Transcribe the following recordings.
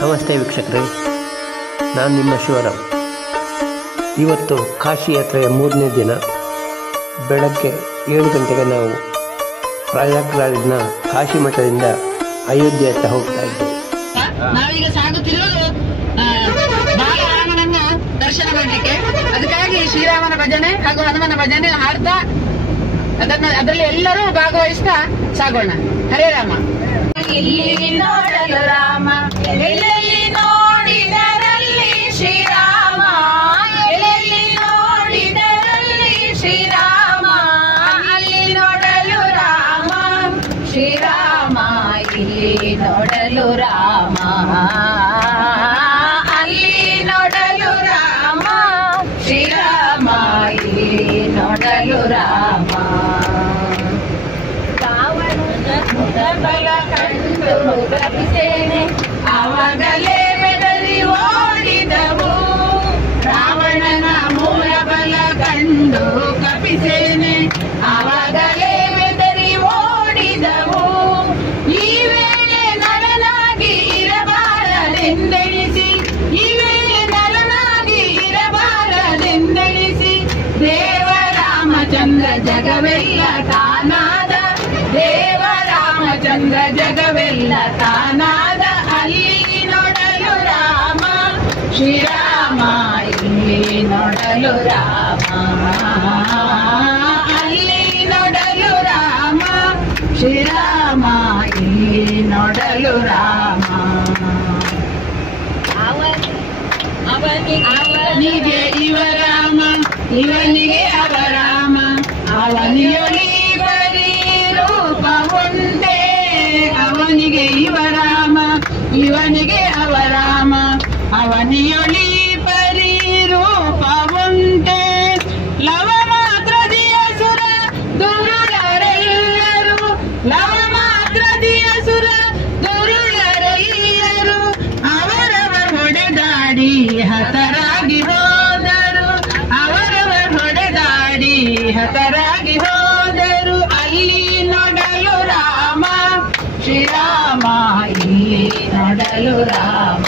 ನಮಸ್ತೆ ವೀಕ್ಷಕರೇ, ನಾನು ನಿಮ್ಮ ಶಿವರಾಮ್. ಇವತ್ತು ಕಾಶಿ ಯಾತ್ರೆಯ 3ನೇ ದಿನ. ಬೆಳಗ್ಗೆ 7 ಗಂಟೆಗೆ ನಾವು ಪ್ರಯಾಗ್ರಾಜ್ನ ಕಾಶಿ ಮಠದಿಂದ ಅಯೋಧ್ಯೆ ಹತ್ತ ಹೋಗ್ತಾ ಇದ್ದೇವೆ. ನಾವೀಗ ಸಾಗುತ್ತಿರುವುದು ಬಾಲರಾಮನನ್ನ ದರ್ಶನ ಮಾಡಲಿಕ್ಕೆ. ಅದಕ್ಕಾಗಿ ಶ್ರೀರಾಮನ ಭಜನೆ ಹಾಗೂ ಹನುಮನ ಭಜನೆ ಹಾಡ್ತಾ ಅದರಲ್ಲಿ ಎಲ್ಲರೂ ಭಾಗವಹಿಸ್ತಾ ಸಾಗೋಣ. ಹರೇ ರಾಮ. ಇಲ್ಲಿ ನೋಡಲು ರಾಮ, ಎಲ್ಲೆಲ್ಲಿ ನೋಡಿದರಲ್ಲಿ ಶ್ರೀರಾಮ, ಎಲ್ಲೆಲ್ಲಿ ನೋಡಿದರಲ್ಲಿ ಶ್ರೀರಾಮ, ಅಲ್ಲಿ ನೋಡಲು ರಾಮ ಶ್ರೀರಾಮ, ಇಲ್ಲಿ ನೋಡಲು ರಾಮ, ಅಲ್ಲಿ ನೋಡಲು ರಾಮ ಶ್ರೀರಾಮ, ಇಲ್ಲಿ ನೋಡಲು ರಾಮ. ಬಲ ಕಂಡು ಕಪಿಸೇನೆ ಆವಾಗಲೇ ಬೆದರಿ ಓಡಿದವು, ರಾವಣನ ಮೂಲ ಬಲ ಕಂಡು ಕಪಿಸೇನೆ ಆವಾಗಲೇ ಬೆದರಿ ಓಡಿದವು. ಈ ವೇಳೆ ನರನಾಗಿ ಇರಬಾರದೆಂದೆಣಿಸಿ, ಈ ವೇಳೆ ನರನಾಗಿ ಇರಬಾರದೆಂದೆಣಿಸಿ, ದೇವರಾಮಚಂದ್ರ ಜಗವೆಲ್ಲ ತಾನಾದ, ದೇವರಾಮಚಂದ್ರ ಜಗವೆಲ್ಲ ತಾನಾದ, ಅಲ್ಲಿ ನೋಡಲು ರಾಮ ಶ್ರೀರಾಮ, ಇಲ್ಲಿ ನೋಡಲು ರಾಮ, ಅಲ್ಲಿ ನೋಡಲು ರಾಮ ಶ್ರೀರಾಮ, ಇಲ್ಲಿ ನೋಡಲು ರಾಮ. ಅವನಿಗೆ ಇವರಾಮ, ಇವನಿಗೆ ಅವರಾಮ, ಅವನಿಯೊಳಿ ಬರೀ ರೂಪ ಉಂಟೆ, ಅವನಿಗೆ ಇವರಾಮ, ಇವನಿಗೆ ಅವರಾಮ, ಅವನಿಯೊಳಿ ಬರೀ ರೂಪ ಉಂಟೆ. ಲವ ಮಾತ್ರದಿಯ ಸುರ ದುರುಳರೆಲ್ಲರೂ, ಲವ ಮಾತ್ರದಿಯ ಸುರ ದುರುಳರೆಲ್ಲರೂ, ಅವರವರ ಹೊಡೆದಾಡಿ ಹತರಾಗಿ ಹೋದರು, ಅವರವರ ಹೊಡೆದಾಡಿ ಹತರಾಗಿ ಹೋದರು. ಅಲ್ಲಿ ನೋಡಲು ರಾಮ ಶ್ರೀರಾಮ, ಇಲ್ಲಿ ನೋಡಲು ರಾಮ,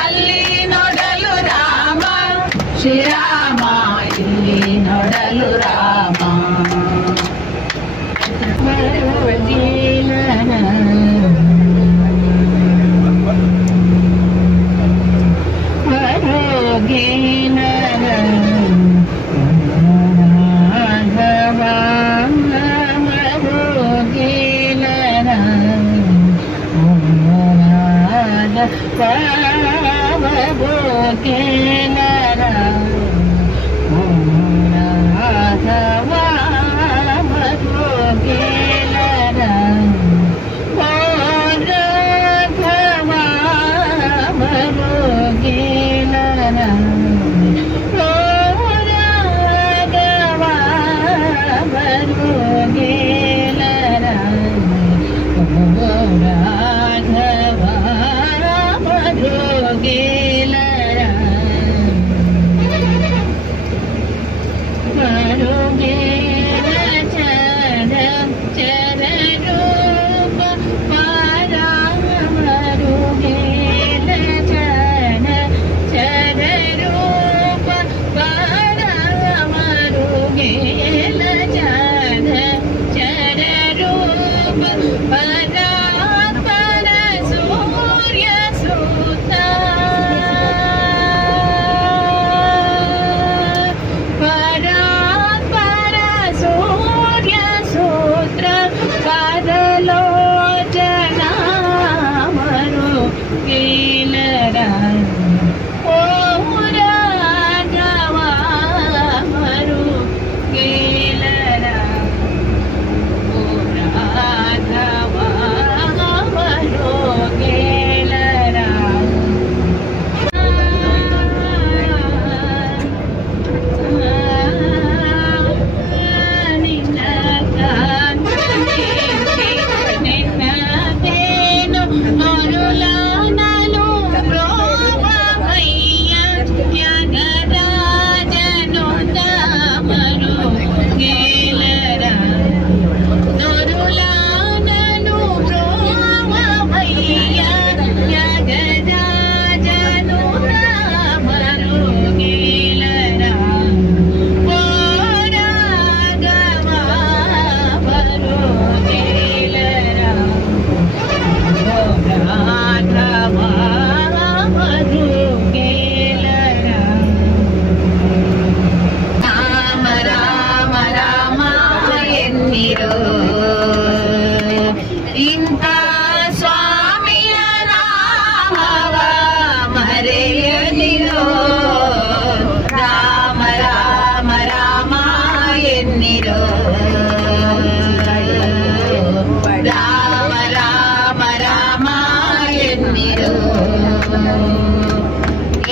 ಅಲ್ಲಿ ನೋಡಲು ರಾಮ ಶ್ರೀರಾಮ, ಇಲ್ಲಿ ನೋಡಲು ರಾಮ.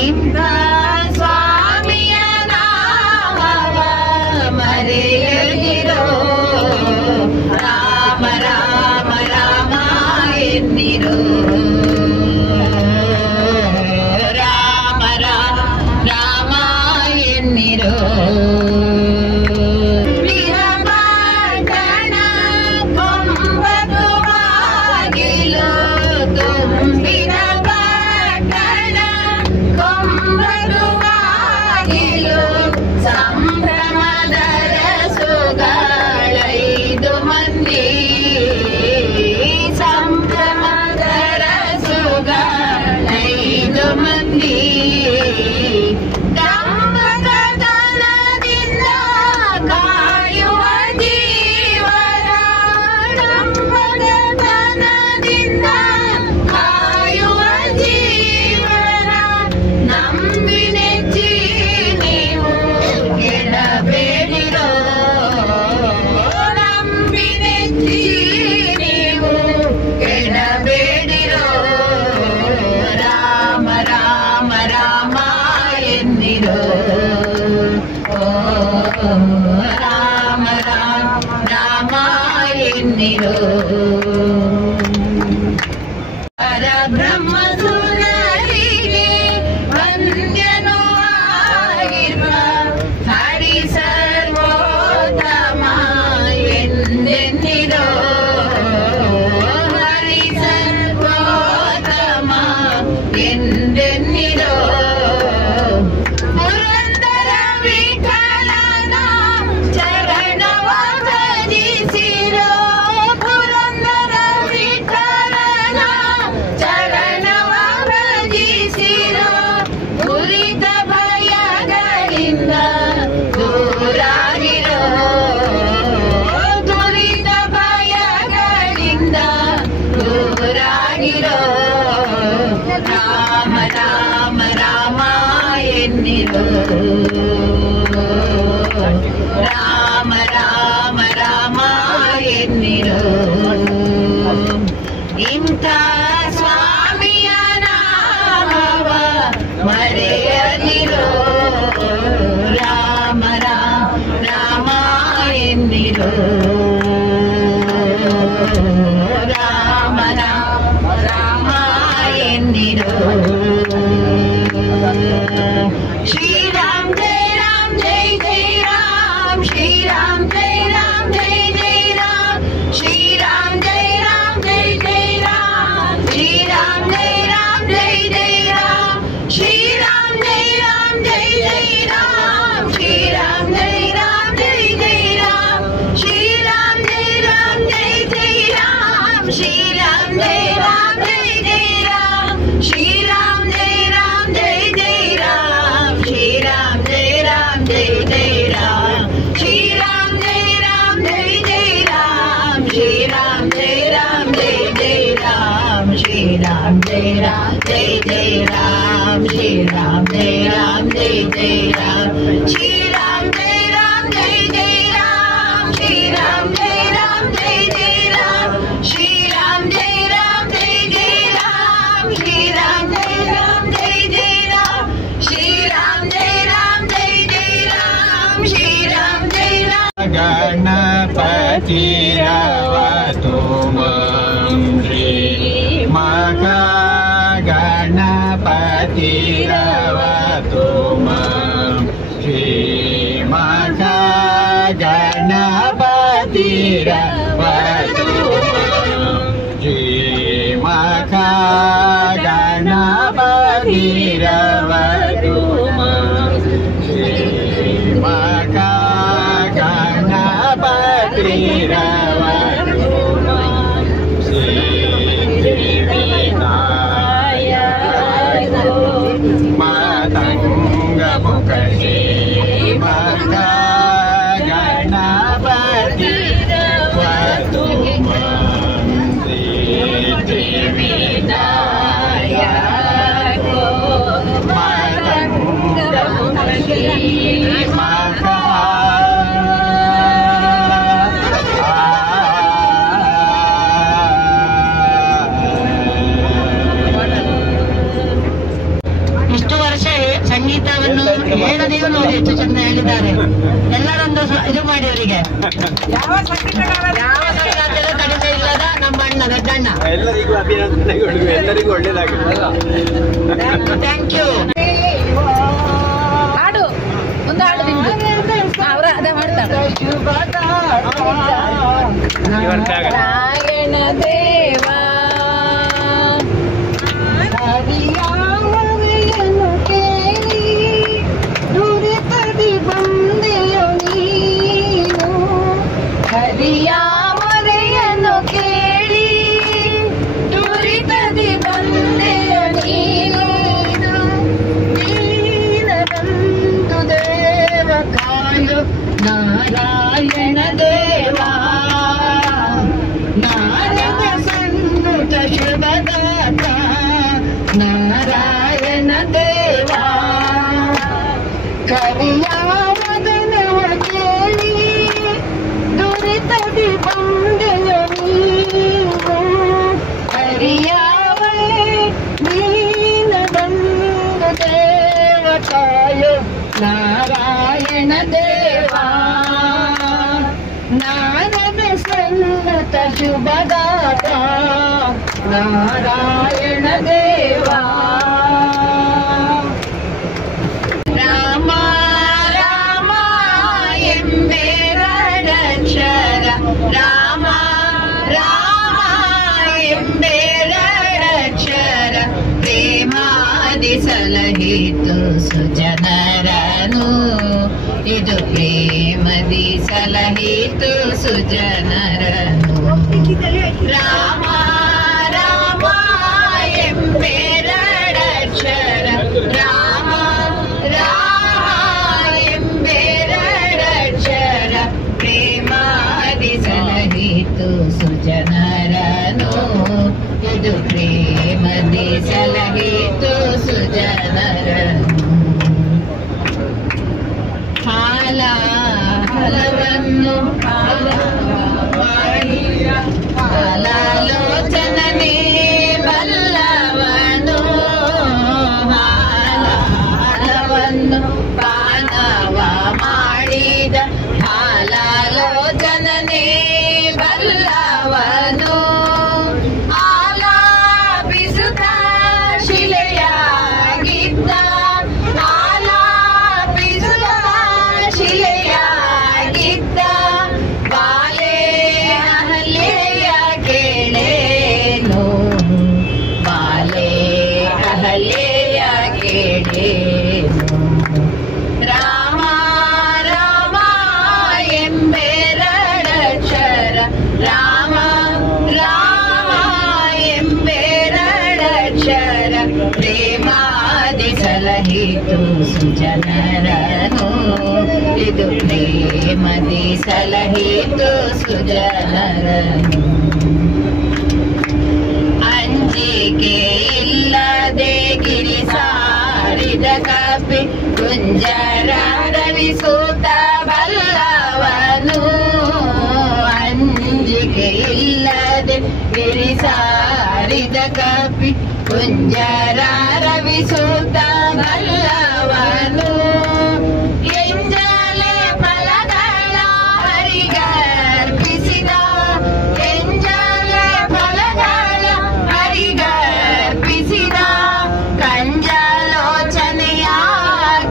ಇಂಥ ಸ್ವಾಮಿಯ ನಾಮವ ಮರೆಯದಿರೋ ರಾಮ ರಾಮ ರಾಮ ಎನ್ನಿರೋ ರಾಮ ರಾಮ ರಾಮ ಎನ್ನಿರೋ ರಾಮ ರಾಮ ರಾಮ ಎನ್ನಿರೋ ಪರಬ್ರಹ್ಮ ಸುರರಿಗೆ ವಂದ್ಯನೋ ಆಗಿರುವ ಹರಿ ಸರ್ವೋತ್ತಮ ಎಂದೆನ್ನಿರೋ ಹರಿ ಸರ್ವೋತ್ತಮ ಎಂದೆನ್ನಿರೋ ರಾಮ ರಾಮ ರಾಮ ಎನ್ನಿರೋ ರಾಮ ರಾಮ ರಾಮ ಎನ್ನಿರೋ ಇಂಥ ಸ್ವಾಮಿಯ ನಾಮವ ಮರೆಯದಿರೋ ರಾಮ ರಾಮ ರಾಮ ಎನ್ನಿರೋ ರಾಮ ರಾಮ ರಾಮ ಎನ್ನಿರೋ श्री राम जय जय राम श्री राम जय जय राम श्री राम जय जय राम श्री राम जय जय राम श्री राम जय जय राम श्री राम जय जय राम श्री राम जय जय राम श्री राम जय जय राम श्री राम जय जय राम श्री राम जय जय राम श्री राम जय जय राम श्री राम जय जय राम श्री राम जय जय राम श्री राम जय जय राम श्री राम जय जय राम श्री राम जय जय राम श्री राम जय जय राम श्री राम जय जय राम श्री राम जय जय राम श्री राम जय गणपति रवतु मंद्रे मका गणपति रवतु मंद्रे मका गणपति रवतु मंद्रे मका गणपति रवतु मंद्रे मका गणपति रवतु मातंग मुखर्जी मका गणपति रवतु मंद्रे ನೋಡಿ ಎಷ್ಟು ಚಂದ ಹೇಳಿದ್ದಾರೆ. ಎಲ್ಲರೊಂದು ಇದು ಮಾಡಿ ಅವರಿಗೆ ಯಾವ ಸಂಗೀತಗಾರರು ಕಡಿಮೆ ಇಲ್ಲದ ನಮ್ಮ ಅಣ್ಣ ದೊಡ್ಡಣ್ಣ. ಎಲ್ಲರಿಗೂ ಅಭಿನಂದನೆಗಳು, ಎಲ್ಲರಿಗೂ ಒಳ್ಳೇದಾಗಲಿ. Thank you. ಹಾಡು ಒಂದು ಹಾಡು ನಿಮ್ದು ಅವ್ರ ಅದೇ ಮಾಡ್ತಾರೆ. ನಾರಾಯಣ ದೇವ ಹರಿಯಾಮರೆಯನ್ನು ಕೇಳಿ ನುರಿತದಿ ಬಂದೆಯೋ ನೀನು. ಹರಿಯಾಮರೆಯನ್ನು ಕೇಳಿ ನುರಿತದಿ ಬಂದೆಯೋ ನೀನು. ದೀನಬಂಧು ದೇವ ಕಾಯೋ ನಾರಾಯಣ ದೇವ. ನಾರದ ಸನ್ನುತ ಶುಭದಾತ ನಾರಾಯಣ ದೇವ. ಕರಿಯಾವದನವ ಕೇಳಿ ದುರಿತದಿ ಬಂದೆಯೋ ನೀನು. ಹರಿಯಾವೇ ದೀನಬಂಧು ದೇವ ಕಾಯೋ ನಾರಾಯಣ ದೇವ. ನಾರದ ಸನ್ನತ ಶುಭದಾತ ನಾರಾಯಣ ದೇವ. ರಾಮ ರಾಮ ಎಂಬೆರಡಕ್ಷರ ರಾಮ ರಾಮ ಎಂಬೆರಡಕ್ಷರ ಪ್ರೇಮಾದಿ ಸಲಹಿತು ಸುಜನರನು. ಇದು ಪ್ರೇಮದಿ ಸಲಹಿತು ಸುಜನರನು. ರಾಮ ರಾಮ ಎಂಬೆರಡಕ್ಷರ ರಾಮ ರಾಮ ಎಂಬೆರಡಕ್ಷರ ಪ್ರೇಮಾದಿ ಸಲಹಿತು ಸುಜನರನು. ಇದು ಪ್ರೇಮದಿ ಸಲಹಿತು ಸುಜನರನು. ಹಲವನ್ನು ಹಲಾಲೋಚನನೇ ಬಲ್ಲವನು. ಹಾಲವನ್ನು ಪಾನವ ಮಾಡಿದ ಹಾಲಾಲೋಚನನೇ ಬಲ್ಲವನು. ಆಲಾಪಿಸುತ್ತ ಶಿಲೆಯಾಗಿದ್ದ ಆಲಾಪಿಸುತ್ತ ಶಿಲೆಯಾಗಿದ್ದ ಬಾಲೆ ಅಹಲ್ಯೆಯ ಕೇಳೇನು. ಬಾಲೆ ಅಹಲ್ಯೆಯ ಕೇಳೇನು. ರಾಮ ರಾಮ ಎಂಬೆರಡಕ್ಷರ ರಾಮ ರಾಮ ಎಂಬೆರಡಕ್ಷರ ಪ್ರೇಮಾದಿ ಸಲಹಿತು ಸುಜನರನು. ಇದು ಪ್ರೇಮದಿ ಸಲಹಿತು ಸುಜನರನು. ಅಂಜಿಕೆ ಇಲ್ಲದೆ ಗಿರಿ ಸಾರಿದ ಕಪಿ ಕುಂಜರ ರವಿಸೂತ ಬಲ್ಲವನು. ಅಂಜಿಕೆ ಇಲ್ಲದೆ ಗಿರಿ ಸಾರಿದ ಕಪಿ ಕುಂಜರ ರವಿಸೂತ ಬಲ್ಲವನು. ಎಂಜಲೆ ಫಲಗಳ ಹರಿಗರ್ಪಿಸಿದ ಎಂಜಲೆ ಫಲಗಳ ಹರಿಗರ್ಪಿಸಿದ ಕಂಜಲೋಚನೆಯ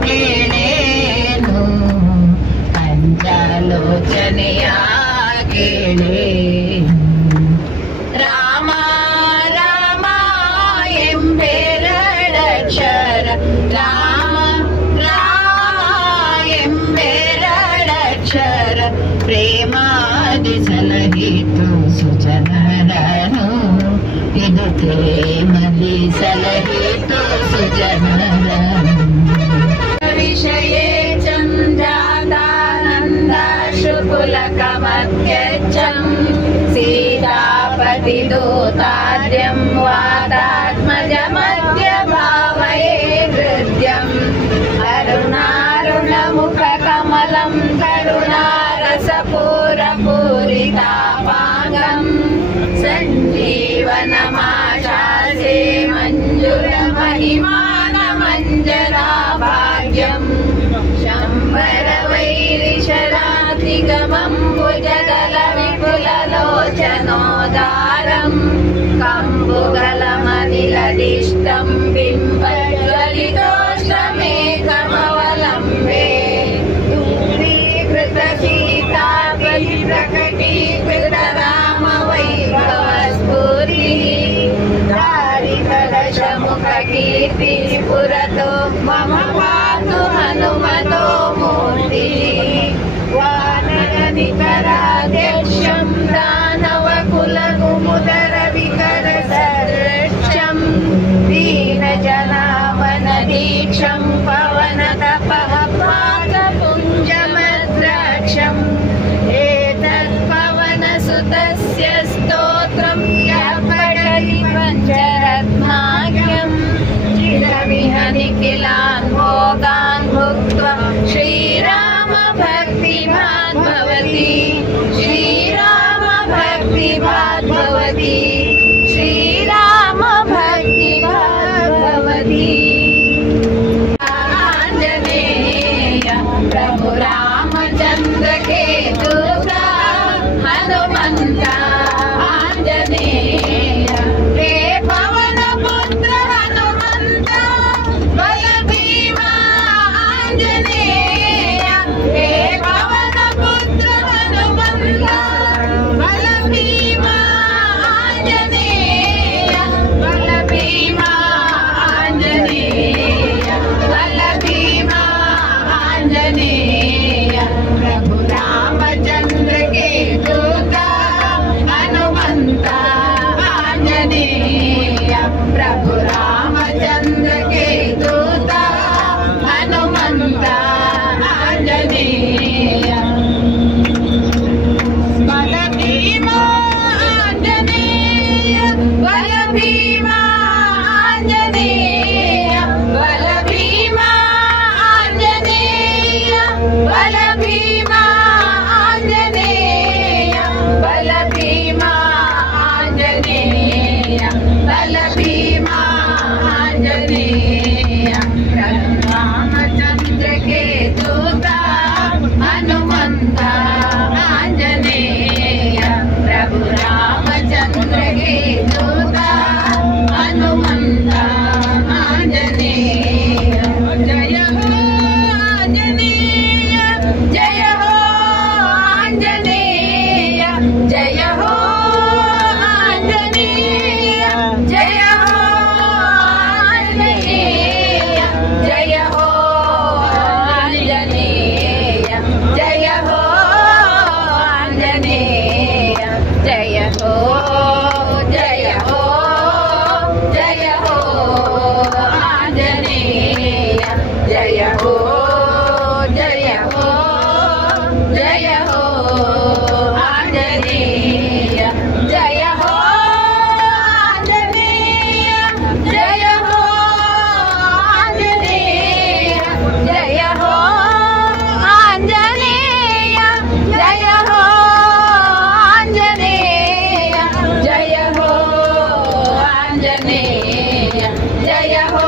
ಕೇಳೇನು. ಕಂಜಲೋಚನೆಯ ಕೇಳೇನು. ರಾಮ ರಾಮ ಎಂಬೆರಡಕ್ಷರ ರಾಮ ರಾಮ ಎಂಬೆರಡಕ್ಷರ ಪ್ರೇಮಾದಿ ಸಲಹಿತು ಸುಜನರನು. ಇದು ಪ್ರೇಮದಿ ಸಲಹಿತು ಸುಜನರನು. ವಿಷಯೇ ಚಂದ್ರಾದಾನಂದ ಶುಕುಲಕಮತ್ಯಚ್ಚಂ ಸೀತಾಪತಿ ದೂತಾದ್ಯಂ ವಾತಾತ್ಮಜ ಮಧ್ಯ ಭಾವಯೇ ಹೃದ್ಯಂ. ಅರುಣಾರುಣ ಮುಖ ಕಮಲಂ ಕರುಣಾರಸಪೂರಪೂರಿತಾಪಾಂಗಂ ಸಂಜೀವನಮಾಶಾಸೆ ಮಂಜುರ ಮಹಿಮಾನ ಮಂಜರಾ ಭಾಗ್ಯಂ. ಶಂ निगमम्बुजगलविपुललोचनोदारम् कम्बुगलमनिलदिष्टम् बिम्बज्वलितोष्टमेकमवलम्बे दूरीकृतशीतापरिप्रकटीकृतरामवैभवस्फूर्तिः दारिकलशमुखकीर्तिः पुरतो मम पातु हनुमतो मूर्तिः वानरनिकराध्यक्षम् दानवकुलकुमुदरविकरसदृश्यम् दीनजनावनदीक्षम् पवनतपः पाकपुञ्जमद्राक्षम् एतत् पवनसुतस्य स्तोत्रम् यः पठति पञ्चरत्नाख्यम् चिरमिह निखिलान् भोगान् भुक्त्वा श्रीरामभक्तिभाग् भवति श्रीरामभक्तिभाग् भवति श्रीरामभक्तिभाग् भवति आञ्जनेय प्रभु रामचन्द्र के दूता हनुमन्त आञ्जनेय हे पवनपुत्र हनुमन्त बलभीमा आञ्जनेय हे पवनपुत्र हनुमन्त बलभीमा आञ्जनेय बलभीमा आञ्जनेय बलभीमा आञ्जनेय प्रभु रामचन्द्र के दूता हनुमन्त आञ्जनेय प्रभु रामचन्द्र के दूता हनुमन्त आञ्जनेय बलभीमा आञ्जनेय बलभीमा आञ्जनेय बलभीमा आञ्जनेय बलभीमा आञ्जनेय बलभीमा आञ्जनेय बलभीमा आञ्जनेय रामचन्द्र के दूता हनुमन्त आञ्जनेय प्रभु रामचन्द्र के दूता हनुमन्त आञ्जनेय जय हो आञ्जनेय जय हो आञ्जनेय जय हो आञ्जनेय जय हो आञ्जनेय जय हो आञ्जनेय जय हो आञ्जनेय जय हो जय हो जय हो आञ्जनेय जय हो जय हो जय हो आञ्जनेय जय हो आञ्जनेय जय हो आञ्जनेय जय हो आञ्जनेय जय हो आञ्जनेय जय हो आञ्जनेय जय हो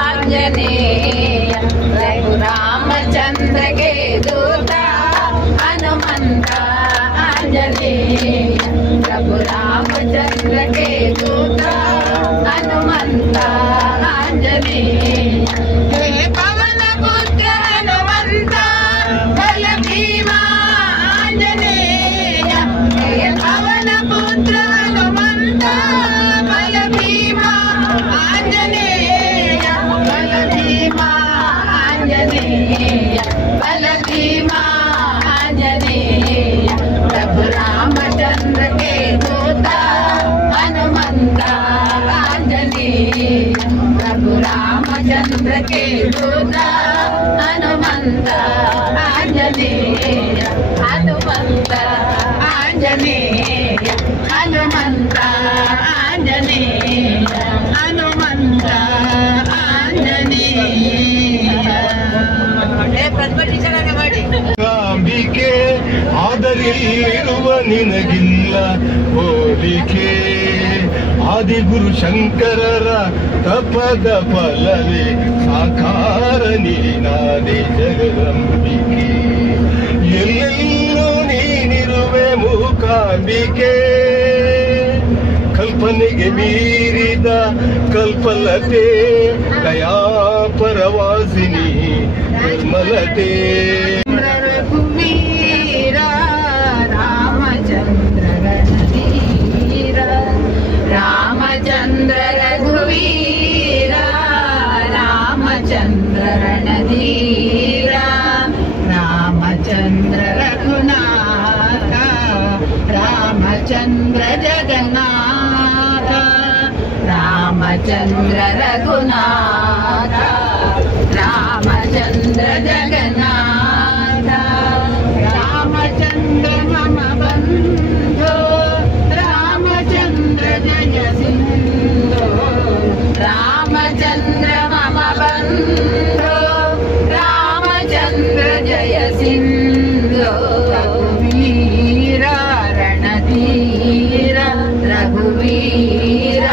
आञ्जनेय प्रभु रामचन्द्र के दूता हनुमन्त आञ्जनेय प्रभु रामचन्द्र के दूता हनुमन्त आञ्जनेय हे पवनपुत्र हनुमन्त बलभीमा आञ्जनेय हे पवनपुत्र हनुमन्त बलभीमा आञ्जनेय बलभीमा आञ्जनेय बलभीमा आञ्जनेय प्रभु रामचन्द्र के दूता हनुमन्त आञ्जनेय प्रभु रामचन्द्र के दूता हनुमन्त आञ्जनेय हनुमन्त आञ्जनेय हनुमन्त आञ्जनेय हनुमन्त आञ्जनेय ಪ್ರತಿಭಟಿಸಲೇ ಮಾಡಿ ಅಂಬಿಕೆ ಆದರಿರುವ ನಿನಗಿಲ್ಲ ಹೋಲಿಕೆ ಆದಿಗುರು ಶಂಕರರ ತಪದ ಫಲವೇ ಸಾಕಾರ ನೀನಾದೆ ಜಗದಂಬಿಕೆ ಎಲ್ಲೆಲ್ಲೂ ನೀನಿರುವೆ ಮೂಕಾಂಬಿಕೆ. ಕಲ್ಪನೆಗೆ ಮೀರಿದ ಕಲ್ಪಲತೆ ದಯಾಪರವಾಸಿನಿ ನಿರ್ಮಲತೆ. ರಘುವೀರ ರಾಮಚಂದ್ರ ರಣಧೀರ ರಾಮಚಂದ್ರ ರಘುವೀರ ರಾಮಚಂದ್ರ ರಣಧೀರ ರಾಮಚಂದ್ರ ರಘುನಾಥ ರಾಮಚಂದ್ರ ಜಗನ್ನಾಥ ರಾಮಚಂದ್ರ ರಘುನಾಥ ರಾಮಚಂದ್ರ ಜಗನ್ನಾಥ ರಾಮಚಂದ್ರ ಮಮ ಬಂಧೋ ರಾಮಚಂದ್ರ ಜಯ ಸಿಂಧೋ ರಾಮಚಂದ್ರ ಮಮ ಬಂಧೋ ರಾಮಚಂದ್ರ ಜಯ ಸಿಂಧೋ. ರಘುವೀರ ರಣಧೀರ ರಘುವೀರ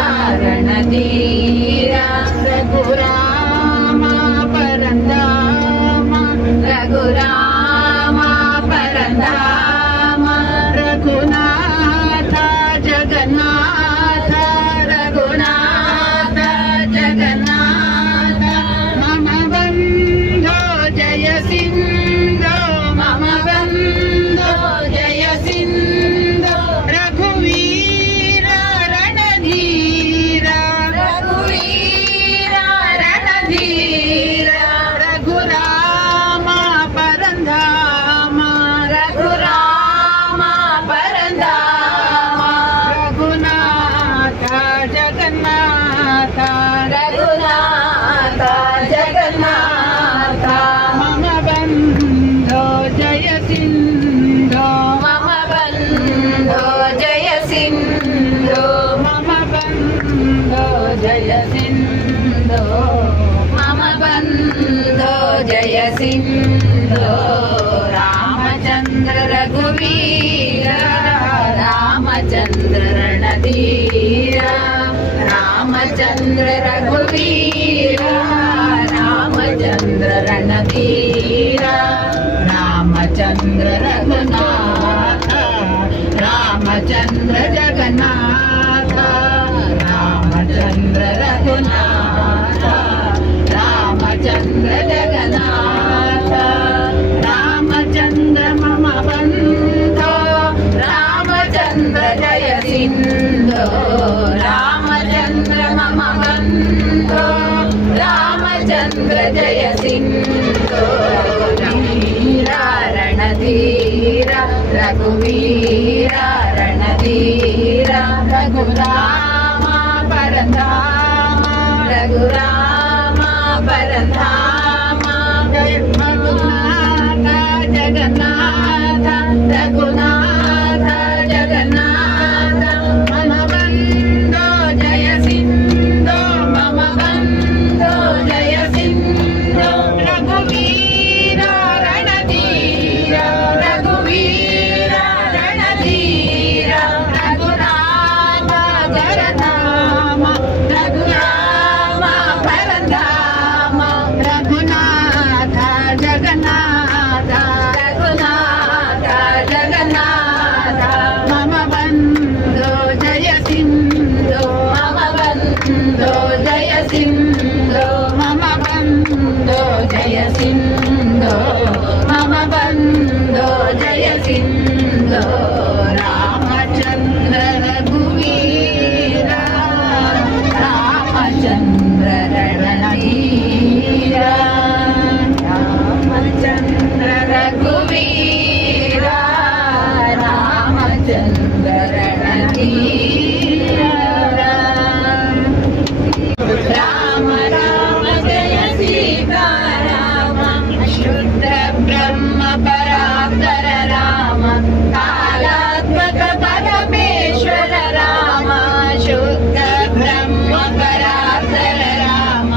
ರಣಧೀರ ರಘುರಾಮ ಪರಂಧಾಮ ರಘುರಾಮ ಪರಂಧಾಮ ರಘುನಾಥ ಜಗನ್ನಾಥ ರಘುನಾಥ ಜಗನ್ನಾಥ ಮಮ ಬಂಧೋ ಜಯ ಸಿಂಧೋ ಮಮ ಬಂಧೋ ಜಯ ಸಿಂಧೋ ರಘುವೀರ ರಣಧೀರ ರಘುವೀರ ರಣಧೀರ ರಘುರಾಮ ಪರಂಧಾಮ ರಘುರಾಮ ಪರಂಧಾಮ ರಘುನಾಥ ಜಗನ್ನಾಥ ರಘುನಾಥ ಜಗನ್ನಾಥ ಮಮ ಬಂಧೋ ಜಯ ಸಿಂಧೋ ಮಮ ಬಂಧೋ ಜಯ ಸಿಂಧೋ ಮಮ ಬಂಧೋ ಜಯ ಸಿಂಧೋ ಮಮ ಬಂಧೋ ಜಯ ಸಿಂಧೋ. ರಾಮಚಂದ್ರ ರಘುವೀರ ರಾಮಚಂದ್ರ ರಣಧೀರ ರಾಮಚಂದ್ರ ರಘುವೀರ ರಾಮಚಂದ್ರ ರಣಧೀರ ರಾಮಚಂದ್ರ ರಘುನಾಥ ರಾಮಚಂದ್ರ ಜಗನ್ನಾಥ ರಾಮಚಂದ್ರ ರಘುನಾಥ ರಾಮಚಂದ್ರ ಜಗನ್ನಾಥ ರಾಮಚಂದ್ರ ಮಮ ಬಂಧೋ ರಾಮಚಂದ್ರ ಜಯ ಸಿಂಧೋ ರಾಮಚಂದ್ರ ಮಮ ಬಂಧೋ ರಾಮಚಂದ್ರ ಜಯ ಸಿಂಧೋ. ರಘುವೀರ ರಣಧೀರ ರಘುವೀರ ರಣಧೀರ ರಘುರಾಮ ಪರಂಧಾಮ ರಘುರಾಮ ಪರಂಧಾಮ ರಘುನಾಥ ಜಗನ್ನಾಥ ರಘುನಾಥ ಜಗನ್ನಾಥ ಮಮ ಬಂಧೋ ಜಯ ಸಿಂಧೋ ಮಮ ಬಂಧೋ ಜಯ ಸಿಂಧೋ ರಘುವೀರ ರಣಧೀರ ರಘುವೀರ ರಣಧೀರ ರಘುನಾಥ ಜಗನ್ನಾಮ ರಘುರಾಮ ಪರಂಧಾಮ ರಘುನಾಥ ಜಗನ್ನಾಥ ರಘುನಾಥ ಜಗನ್ನಾಥ ಮಮ ಬಂಧೋ ಜಯ ಸಿಂಧೋ ಮಮ ಬಂಧೋ ಜಯ ಸಿಂಧೋ ಮಮ ಬಂಧೋ ಜಯ ಸಿಂಧೋ ಮಮ ಬಂಧೋ ಜಯ ಸಿಂಧೋ. ರಾಮಚಂದ್ರ ರಘುವೀರ ರಾಮಚಂದ್ರ ರಣಧೀರ ರಾಮಚಂದ್ರ ರಘುವೀರ ರಾಮಚಂದ್ರ ರಣಧೀರ. ರಾಮ ರಾಮ ಜಯ ಸೀತಾರಾಮ ಶುದ್ಧ ಬ್ರಹ್ಮ ಪರಾತ್ಪರ ರಾಮ ಕಾಲಾತ್ಮಕ ಪರಮೇಶ್ವರ ರಾಮ ಶುದ್ಧ ಬ್ರಹ್ಮ ಪರಾತ್ಪರ ರಾಮ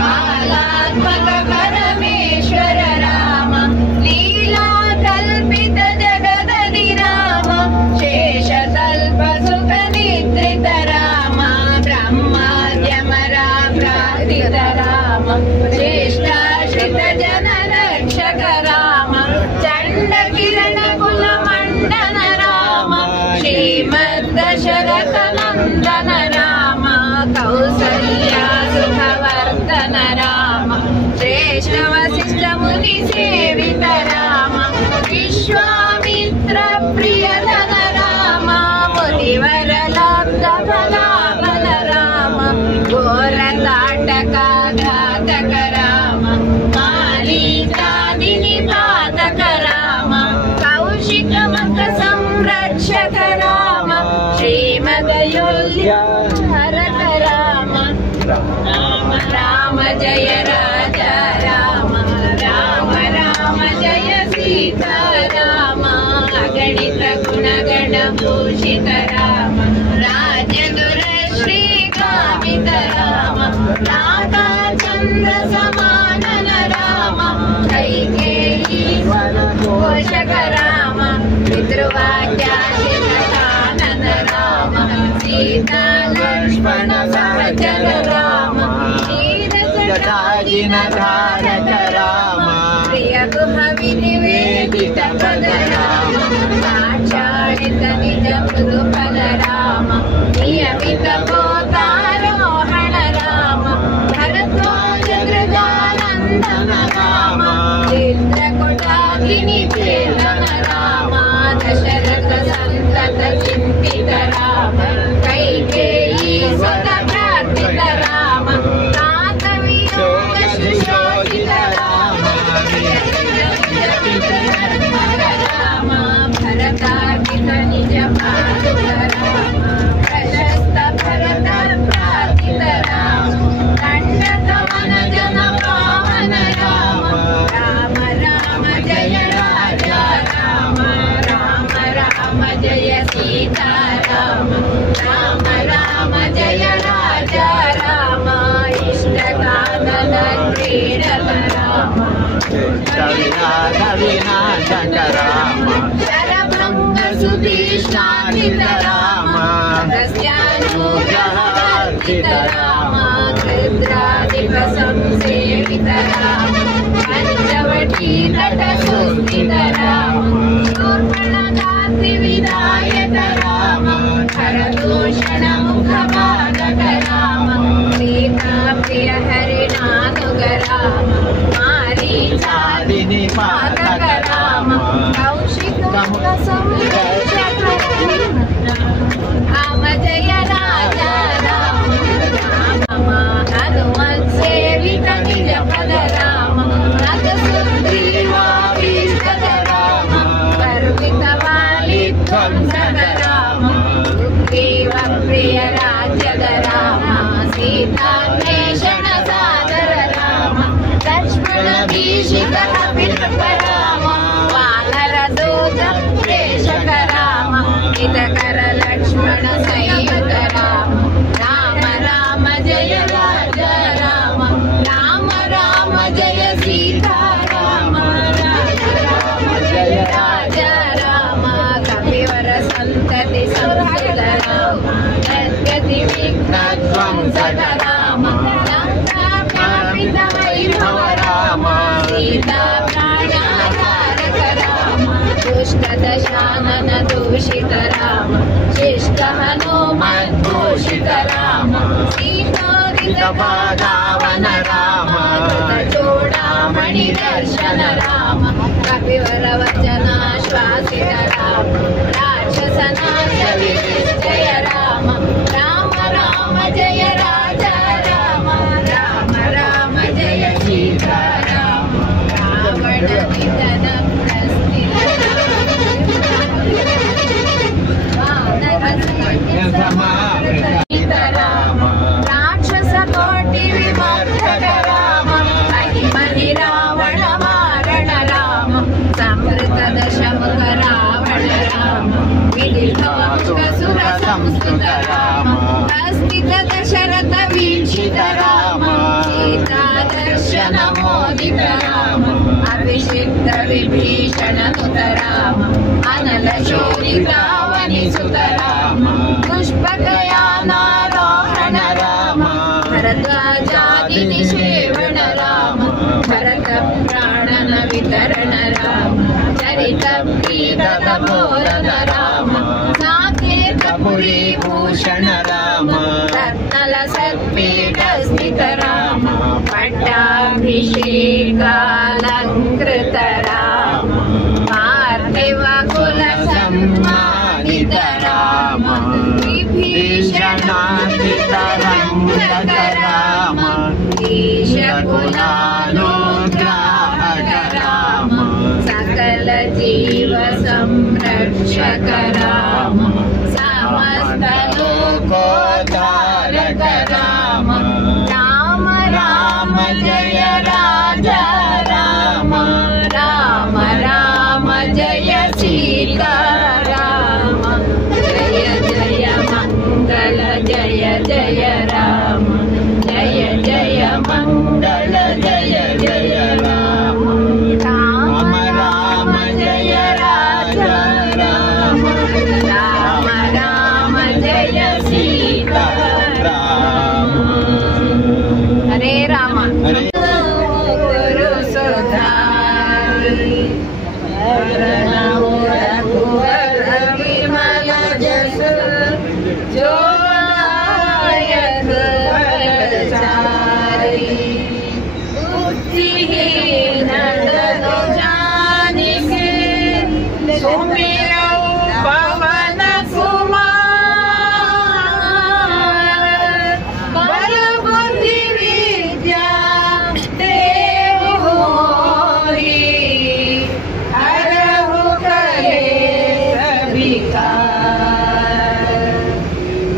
ಕಾಲಾತ್ಮಕ ಪರಮೇಶ್ವರ ರಾಮ ಲೀಲಾ ಕಲ್ಪಿತ ಜಗದದಿ ರಾಮ ಶೇಷ ಸ್ವಲ್ಪ ಸುಖ ನಿದ್ರಿತ ರಾಮ ಬ್ರಹ್ಮಾದ್ಯಮರ ಪ್ರಾರ್ಥಿತ ರಾಮ ಶ್ರೇಷ್ಠಾಶ್ರಿತ ಜನ ರಕ್ಷಕ ರಾಮ ಚಂಡ ಕಿರ ವಂದನ ರಾಮ ಶ್ರೇಷ್ಠ ವಸಿಷ್ಠ ಮುನಿ ಸೇವಿತ ರಾಮ ವಿಶ್ವಾಮಿತ್ರ ಪ್ರಿಯತನ ರಾಮ ಮುನಿವರ ಲಬ್ಧ ಫಲಾಫಲ ರಾಮ ಘೋರ ತಾಟಕ ಘಾತಕ ರಾಮ ಮಾರೀಚಾದಿನಿ ಪಾತಕ ರಾಮ ಕೌಶಿಕ ಮತ ಸಂರಕ್ಷಕ ರಾಮ ಶ್ರೀಮದಯೋಲ್ಯ ಹರಕ ರಾಮ ರಾಮ ರಾಮ ಜಯ ರಾಜ ರಾಮ ರಾಮ ರಾಮ ಜಯ ಸೀತಾ ರಾಮ ಅಗಣಿತ ಗುಣಗಣ ಭೂಷಿತ ರಾಮ ರಾಜದುರ ಶ್ರೀ ಕಾಮಿತ ರಾಮ ರಾಧಾ ಚಂದ್ರ ಸಮಾನನ ರಾಮ ಕೈಕೇಯಿ ಪೋಷಕ ರಾಮ ಪಿತೃವಾಕ್ಯಾಶಿತಾನನ ರಾಮ ಸೀತಾ ಲಕ್ಷ್ಮಣ ಸಹಚರ ರಾಮ ಕ್ಷೀರಜಟಾಜಿನ ಧಾರಕ ರಾಮ ಪ್ರಿಯ ಗುಹ ವಿನಿವೇದಿತ ಪದ ರಾಮ ಸಾಕ್ಷಾಳಿತ ನಿಜ ಮೃದು ಫಲ ರಾಮ ನಿಯಮಿತ ಗೋತಾರೋಹಣ ರಾಮ ಭರದ್ವಾಜ ಗೃಗಾನಂದನ ರಾಮ ಚಿತ್ರಕುಟಾಗಿನಿ ಚೇತನ ರಾಮ ದಶರಥ ಸಂತತ ಚಿಂತಿತ ರಾಮ ಕೈಕೇಯಿ ಸ್ವತ ಪ್ರಾರ್ಥಿತ ರಾಮ ತಾತವಿಯೋಗ ಸುಶೋಭಿತ ರಾಮ ರಾಮ ಭರತಾರ್ಪಿತ ನಿಜ ಪಾದುಕ ರಾಮ ಪ್ರಶಸ್ತ ಭರತ ಪ್ರಾರ್ಥಿತ ರಾಮ ದಂಡ ಕವನ ಜನ ಪಾವನ ರಾಮ ರಾಮ ರಾಮ ಜಯ ರಾಜ ರಾಮ ರಾಮ ರಾಮ ಜಯ ಸೀತಾ ರಾಮ ರಾಮ ರಾಮ ಜಯ ರಾಜ ರಾಮ ಇಷ್ಟಕಾನನ ಕ್ರೀಡಕ ರಾಮ ವಿನಾಶಕ ರಾಮ ಶರಭಂಗ ಸುಧೀಷ್ಣಾರ್ಜಿತ ರಾಮ ಅಗಸ್ತ್ಯಾನುಗ್ರಹಾರ್ಜಿತ ರಾಮ ಕೃದ್ರಾಧಿಪ ಸಂಸೇವಿತ ರಾಮ ಪಂಚವಟಿ ನಟ ಸುಸ್ಥಿತ ರಾಮ ಶೂರ್ಪಣಗಾತ್ರಿ ವಿಧಾಯಕ ರಾಮ ಹರದೂಷಣ ಮುಖ ಬಾಧಕ ರಾಮ ಸೀತಾ ಪ್ರಿಯ ಹರಿಣಾನುಗ ರಾಮ ಮಾರೀಚಾದಿನಿ ಪಾತಕ ರಾಮ ಕೌಶಿಕ ಮುಖ ಸಂರಕ್ಷಕ ರಾಮ ಜಯ ರಾಜ ರಾಮ ರಾಮ ಹನುಮತ್ ಸೇವಿತ ನಿಜ ಪದ ರಾಮ ನಗ ಸುಗ್ರೀವಾಭೀಷ್ಟಕ ರಾಮ ಗರ್ವಿತ ವಾಲಿ ಧ್ವಂಸಕ ರಾಮ ಸುಗ್ರೀವ ಪ್ರಿಯ ರಾಜ್ಯದ ರಾಮ ಸೀತಾನ್ವೇಷಣ ಸಾದರ ರಾಮ ಲಕ್ಷ್ಮಣ ಭೀಷಿತ ಕಪಿತೃಪ ರಾಮ ವಾನರ ದೂತ ಪ್ರೇಷಕ ರಾಮ ಹಿತಕರ ಲಕ್ಷ್ಮಣ ಸಂಯುತ ರಾಮ ರಾಮ ರಾಮ ಜಯ ರಾಜ ರಾಮ ರಾಮ ರಾಮ ಜಯ ಸೀತಾ ರಾಮ ರಾಮ ರಾಮ ಜಯ ರಾಜ ರಾಮ ಕಪಿವರ ಸಂತತಿ ಸಂಸ್ಕೃತ ರಾಮ ಯದ್ಗತಿ ವಿಘ್ನ ಧ್ವಂಸಕ ರಾಮ ಲಂಕಾ ವ್ಯಾಪಿತ ವೈಭವ ರಾಮ ಸೀತಾ ಪ್ರಾಣಾಧಾರಕ ರಾಮ ದುಷ್ಟ ದಶಾನನ ದೂಷಿತ ರಾಮ ಶಿಷ್ಟ ಹನುಮದ್ಭೂಷಿತ ರಾಮ ಸೀತೋದಿತ ಪಾದಾವನ ರಾಮ ಚೂಡಾಮಣಿ ದರ್ಶನ ರಾಮ ಕಪಿವರ ವಚನಾಶ್ವಾಸಿತ ರಾಮ ರಾಕ್ಷಸನಾಶ ವಿನಿಶ್ಚಯ ರಾಮ ರಾಮ ರಾಮ ಜಯ ರಾಜ ರಾಮ ರಾಮ ರಾಮ ಜಯ ಸೀತಾ ರಾಮ ರಾವಣ ನಿಧನ ಪ್ರಸ್ಥಿತ ರಾಮ ರಾಕ್ಷಸ ಕೋಟಿ ವಿಮರ್ಧಕ ರಾಮ ಮಹಿ ರಾವಣ ಮಾರಣ ರಾಮ ಸಮೃತ ದಶಮುಖ ರಾವಣ ರಾಮ ವಿಧಿತೋಷ್ಕ ಸುರ ಸಂಸ್ಕೃತ ರಾಮ ಪ್ರಸ್ಥಿತ ದಶರಥ ವೀಕ್ಷಿತ ರಾಮ ಸೀತಾ ದರ್ಶನ ಮೋದಿತ ರಾಮ ಅಭಿಷಿಕ್ತ ವಿಭೀಷಣ ಸುತ ರಾಮ ಅನಲ ಶೋಣಿತಾವನಿಸುತ ರಾಮ ಪುಷ್ಪಕಯಾನಾರೋಹಣ ರಾಮ ಭರದ್ವಾಜಾದಿನಿ ಸೇವಣ ರಾಮ ಭರತ ಪ್ರಾಣನ ವಿತರಣ ರಾಮ ಚರಿತ ಪ್ರೀತ ತಪೋರನ ರಾಮ ಸಾಕೇತ ಪುರಿ ಭೂಷಣ ರಾಮ ರತ್ನಲ ಸತ್ಪೀಠ ಸ್ಥಿತ ರಾಮ पट्टाभिषेकालङ्कृत राम पार्थिव कुल सम्मानित राम विभीषणान्वित रङ्गत राम ईशकुलानुग्राहक राम सकल जीव संरक्षक राम समस्त लोकोद्धारक राम राम राम जय राजा राम राम राम जय सीता राम जय जय मंगल जय जय राम जय जय मंगल जय जय राम राम राम जय राजा राम राम राम जय सीता राम हरे राम गुरु सुधारी रघुवर विमल जस जो बुद्धिहीन तनु जानिके सुमिरौ पवन कुमार बल बुद्धि विद्या देहु मोहि हरहु कलेश विकार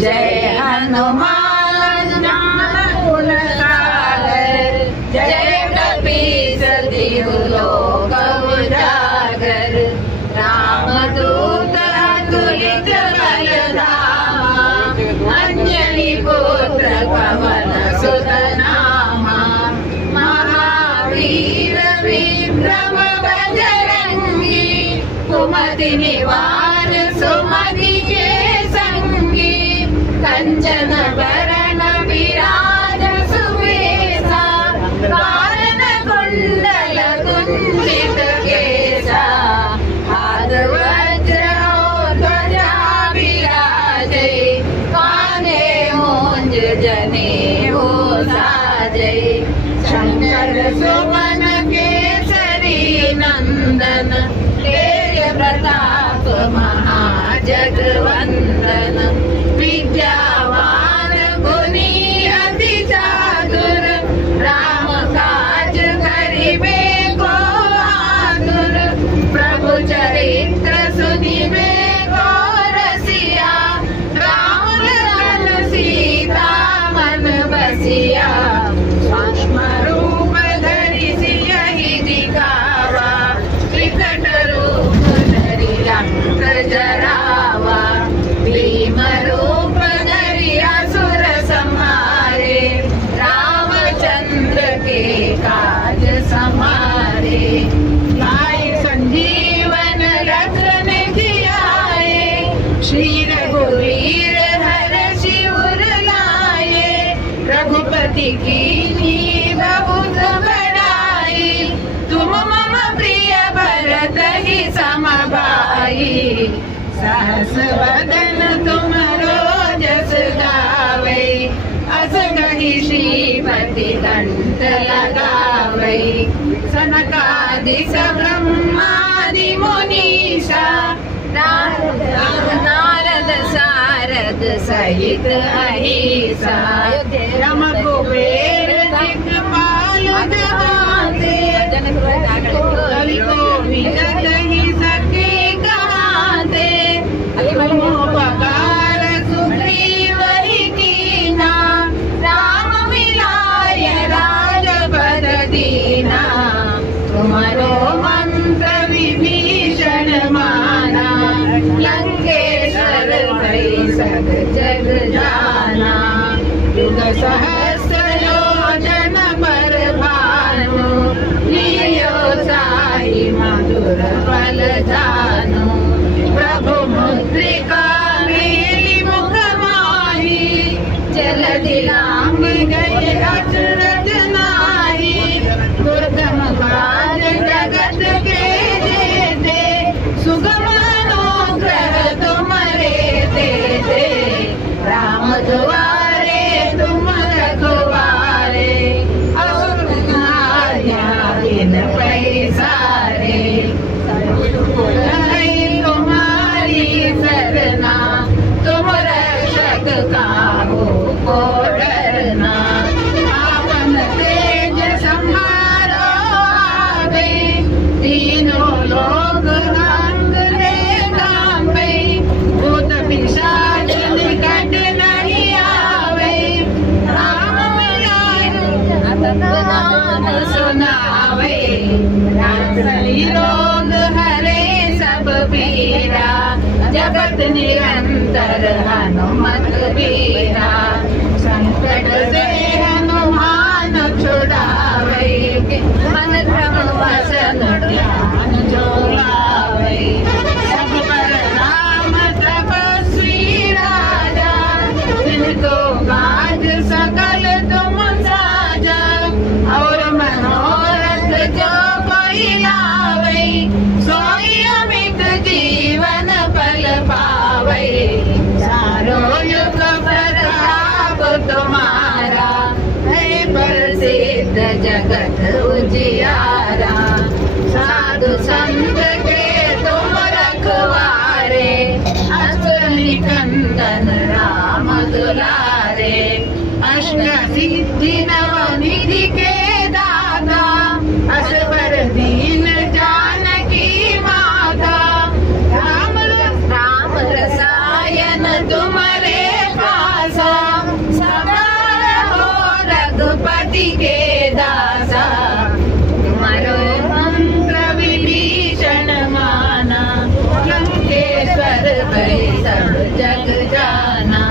जय हनुमान ज्ञान गुण सागर जय कपीस तिहु लोक उजागर रामदूत अतुलित बल धामा अंजनी पुत्र पवन सुत नामा महावीर विक्रम बजरंगी कुमति निवार सुमति के संगी कंचन वरण विराज सुवेशा कानन कुंडल कुंचित केशा हाथ वज्र ध्वजा विराजे काने मूंज जनेऊ साजे शंकर सुमन केसरी नंदन तेज प्रताप महाजगवंदन विद्यावान गुणी अति चातुर राम काज करिबे को आतुर प्रभु चरित्र सुनिबे को रसिया राम लखन सीता मन बसिया सूक्ष्म रूप धरि सियहि दिखावा विकट रूप धरि लंक जरावा भीम रूप धरि असुर संहारे रामचंद्र के काज समारे लाए संजीवन रतन जियाए श्री रघुवीर हरषि उर लाए रघुपति कीन्ही बहुत बड़ाई तुम मम प्रिय भरत ही सम भाई सहस वदन तुमरो जस गावे अस कहि श्रीपति कंठ लगावे सनकादिक ब्रह्मादि मुनीषा नारद सारद सहित अहिसा रम कुबेर दिक्पाल जहाते विगत ही सके कहाते उपकार सुग्रीव ही कीना राम मिलाय राजपद दीना तुम्हारो मंत्र विभीषण माना लंकेश्वर भई सग जग जाना युग सहस्र योजन पर भानु लियो साई मधुर फल जानु प्रभु मुद्रिका मेली मुख माही जल दिलांग गए अचरज नाही दुर्गम काज जगत के जेते सुगम अनुग्रह तुम्हारे देते राम दुआरे तुम रघुवारे असुर नाम सुनावे, रोग हरे सब पीरा, जगत निरंतर हनुमत बीरा। संकट से हनुमान छुड़ावे, मन भ्रम वसन ध्यान जो लावे। सब पर राम तपस्वी राजा, जिनको काज सकल तुम साजा। और मनोरथ जो कोई लावे, सोई अमित जीवन पल पावे। चारों युग प्रताप तुम्हारा, है प्रसिद्ध जगत उजियारा। साधु संत के तुम रखवारे, असुर निकंदन राम दुलारे। अष्ट सिद्धि नव निधि के दाता, असबर दीन जानकी माता। राम रसायन तुम्हारे पासा, सदा रहो रघुपति के दासा। तुम्हारो मंत्र विभीषण माना, लंकेश्वर भय सब जग जाना।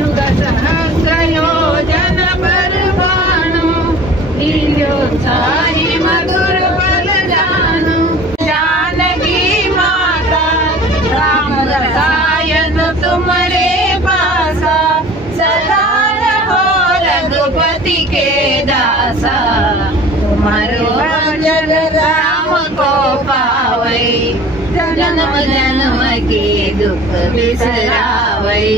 युग सहस्र योजन पर बाणो, लील्योत्साही मधुर बल जानो। जानकी माता राम रसायन तुम्हारे पासा, सदा रहो रघुपति के दासा। तुम्हारो भजन राम को पावै, जन्म जन्म के दुख बिसरावै।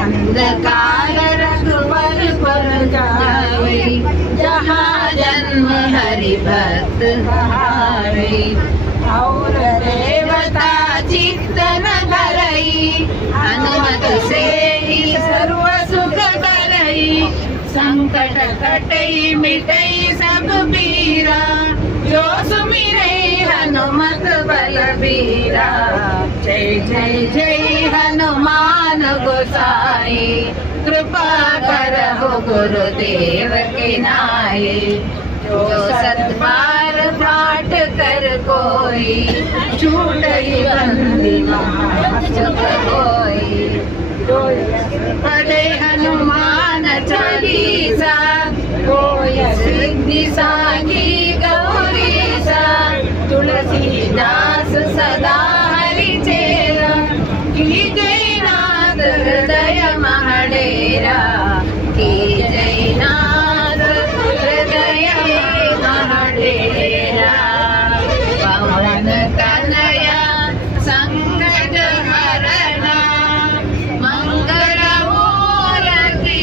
अंधकार रघुवर पर जावै, जहाँ जन्म हरि भक्त कहावै। और देवता चित्त न धरई, हनुमत से ही सर्व सुख करई। संकट कटई मिटई सब पीरा, जो सुमिरै हनुमत बलबीरा। जय जय जय हनुमान गोसाई, कृपा करहु गुरुदेव के नाई। जो सतबार पाठ कर कोई, छूटई बंदी महासुख होई। पढ़े हनुमान चालीसा, होय सिद्धि साखी गौरीसा। तुलसीदास सदा हरि चेरा, की जय नाथ हृदय महडेरा। की जय नाथ हृदय महडेरा। पवन कनया संकट हरना, मंगल मूर्ति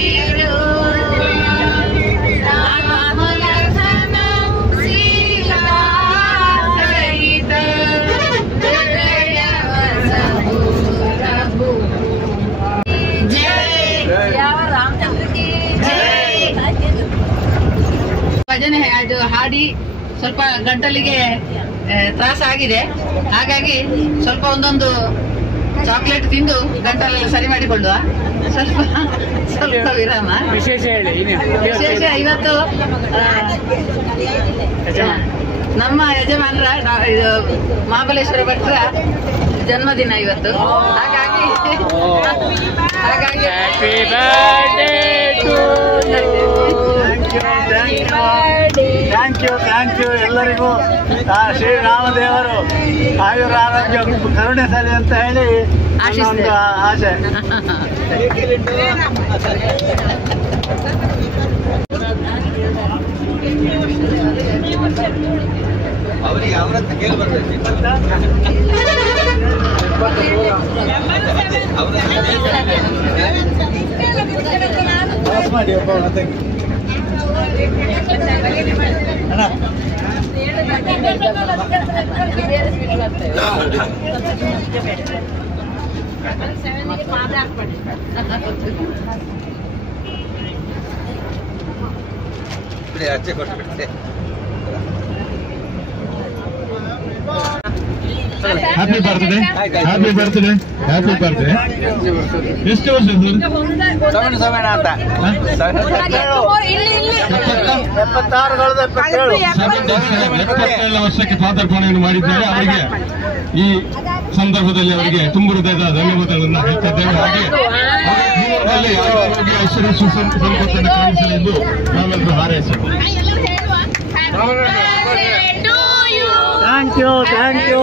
राम लखन सीता सहित, हृदय वसहु रघुपति। जय रामचंद्र की जय। ಭಜನೆ ಅದು ಹಾಡಿ ಸ್ವಲ್ಪ ಗಂಟಲಿಗೆ ತ್ರಾಸ ಆಗಿದೆ, ಹಾಗಾಗಿ ಸ್ವಲ್ಪ ಒಂದೊಂದು ಚಾಕ್ಲೇಟ್ ತಿಂದು ಗಂಟಲೆಲ್ಲ ಸರಿ ಮಾಡಿಕೊಳ್ಳುವ. ಸ್ವಲ್ಪ ಸ್ವಲ್ಪ ವಿರಾಮ. ವಿಶೇಷ ಹೇಳಿ. ವಿಶೇಷ ಇವತ್ತು ನಮ್ಮ ಯಜಮಾನರ ಇದು ಮಹಾಬಲೇಶ್ವರ ಭಟ್ರ ಜನ್ಮದಿನ ಇವತ್ತು, ಹಾಗಾಗಿ happy birthday to you. Thank you ಎಲ್ಲರಿಗೂ. ಶ್ರೀರಾಮದೇವರು ಆಯುರ ಆರೋಗ್ಯ ಕರುಣೆ ಸರಿ ಅಂತ ಹೇಳಿ ಒಂದು ಆಸೆ. ಅವರಿಗೆ ಅವರತ್ತ ಕೇಳಿ ಬರ್ತೈತಿ. ಪಾಸ್ ಮಾಡಿ ಒಬ್ಬ ಮತ್ತೆ ಅಚ್ಚೆ ಕೊಟ್ಟು ಬಿಟ್ಟೆ. Happy birthday, happy birthday, happy birthday. ಎಷ್ಟು ವರ್ಷದ್ದು? ಸೋಮಣ್ಣ ಅಂತ. 77 ವರ್ಷಕ್ಕೆ ಪಾದಾರ್ಪಣೆಯನ್ನು ಮಾಡಿದ್ದಾರೆ. ಅವರಿಗೆ ಈ ಸಂದರ್ಭದಲ್ಲಿ ಅವರಿಗೆ ತುಂಬ ಹೃದಯದ ಧನ್ಯವಾದಗಳನ್ನು ಹೇಳ್ತಿದ್ದೇವೆ. ಹಾಗೆ ಜೀವನದಲ್ಲಿ ಆರೋಗ್ಯ ಐಶ್ವರ್ಯ ಸಂಪತ್ತನ್ನು ಕಾಣಿಸಲಿ ಎಂದು ನಾವೆಲ್ಲರೂ ಹಾರೈಸೋಣ. Thank you.